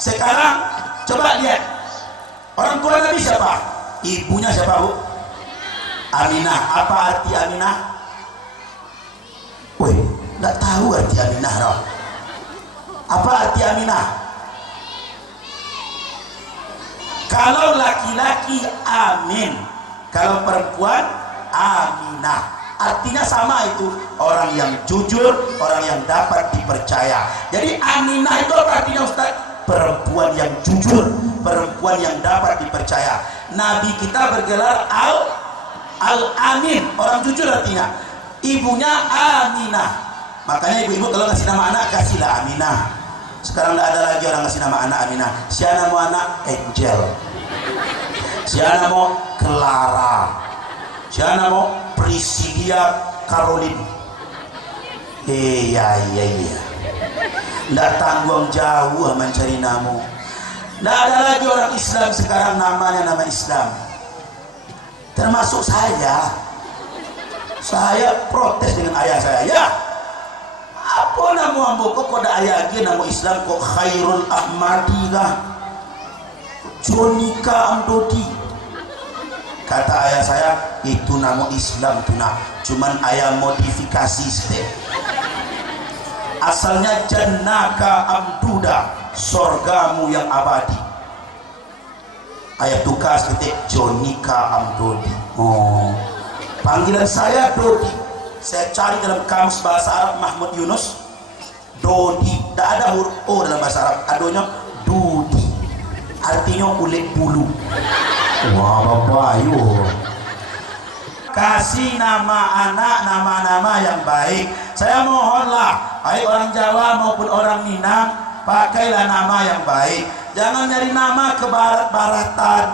Sekarang coba lihat, orang tua Nabi siapa? Ibunya siapa, Bu? Aminah. Apa arti Aminah? Woi, nggak tahu arti Aminah, roh. Apa arti Aminah? Kalau laki-laki Amin, kalau perempuan Aminah. Artinya sama itu, orang yang jujur, orang yang dapat dipercaya. Jadi Aminah itu apa artinya, Ustaz? Perempuan yang jujur, perempuan yang dapat dipercaya. Nabi kita bergelar Al-Amin, orang jujur artinya. Ibunya Aminah. Makanya ibu-ibu kalau kasih nama anak, kasihlah Aminah. Sekarang tidak ada lagi orang kasih nama anak Aminah. Siapa nama anak? Angel. Siapa nama? Clara. Siapa nama? Priscilia Caroline. Iya. Tidak tanggung jauh mencari nama. Tidak ada lagi orang Islam sekarang namanya nama Islam. Termasuk saya. Saya protes dengan ayah saya. Ya, apa nama ambo kok ada ayah lagi nama Islam kok Khairul Ahmadi lah, Jonika Amdodi. Kata ayah saya, itu nama Islam tuh nak, cuman ayah modifikasi sedikit. Asalnya Jannaka Amduda, sorgamu yang abadi. Ayah tukas ketik Jonika Amdodi. Oh, panggilan saya Dodi. Saya cari dalam kamus bahasa Arab Mahmud Yunus, Dodi. Tidak ada huruf O dalam bahasa Arab, adanya Dudi, artinya kulit bulu. Wah, Bapak, ayo kasih nama anak nama-nama yang baik. Saya mohonlah, baik orang Jawa maupun orang Minang, pakailah nama yang baik. Jangan nyari nama ke barat-baratan.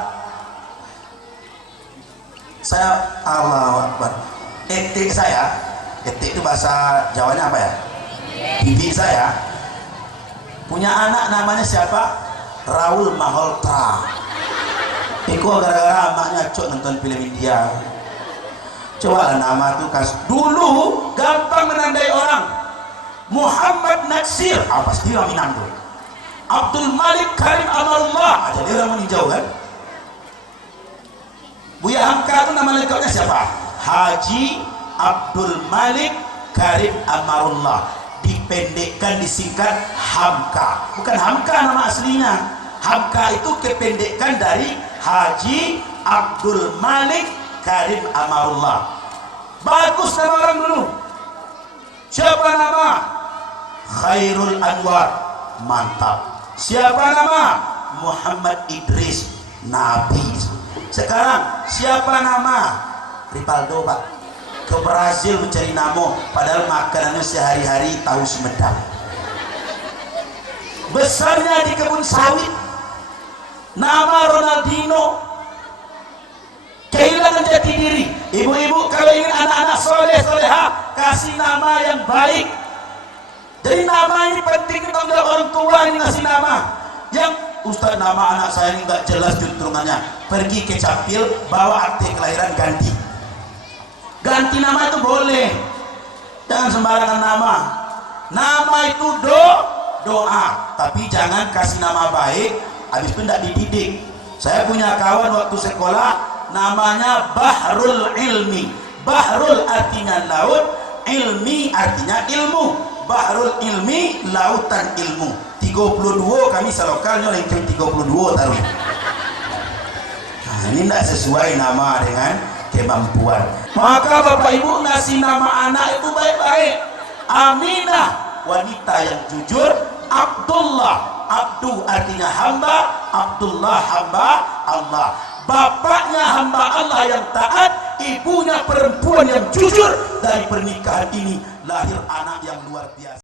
Saya Allahu Akbar. Etik saya, etik itu bahasa Jawanya apa ya? Bibi saya punya anak namanya siapa? Raul Malhotra. Iko gara-gara maknya cok nonton film India. Coba nama tuh dulu gampang menandai orang. Muhammad Natsir, pasti orang Minang tuh. Abdul Malik Karim Amarullah, jadi orang meninjau kan. Buya Hamka itu nama lengkapnya siapa? Haji Abdul Malik Karim Amarullah, dipendekkan disingkat Hamka. Bukan Hamka nama aslinya. Hamka itu kependekan dari Haji Abdul Malik Karim Amarullah. Bagus nama orang dulu. Siapa nama? Khairul Anwar, mantap. Siapa nama? Muhammad Idris, Nabi. Sekarang siapa nama? Ripaldo, Pak. Ke Brazil mencari nama, padahal makanannya sehari-hari tahu Sumedang. Besarnya di kebun sawit. Nama Ronaldinho. Kehilangan jati diri. Ibu-ibu kalau ingin anak-anak soleh soleha, kasih nama yang baik. Jadi nama ini penting, kita orang tua ini ngasih nama. Yang Ustaz, nama anak saya ini nggak jelas juntrungannya. Pergi ke Capil, bawa akte kelahiran, ganti. Ganti nama itu boleh. Jangan sembarangan nama. Nama itu doa, tapi jangan kasih nama baik habis itu tidak dididik. Saya punya kawan waktu sekolah namanya Bahrul Ilmi. Bahrul artinya laut, ilmi artinya ilmu. Bahrul Ilmi, lautan ilmu. 32 kami selokalnya lengkap 32 taruh. Nah, ini tidak sesuai nama dengan kemampuan. Maka Bapak Ibu ngasih nama anak itu baik-baik. Aminah, wanita yang jujur. Abdullah, Abdu artinya hamba, Abdullah hamba Allah. Bapaknya hamba Allah yang taat, ibunya perempuan yang jujur. Dari pernikahan ini lahir anak yang luar biasa.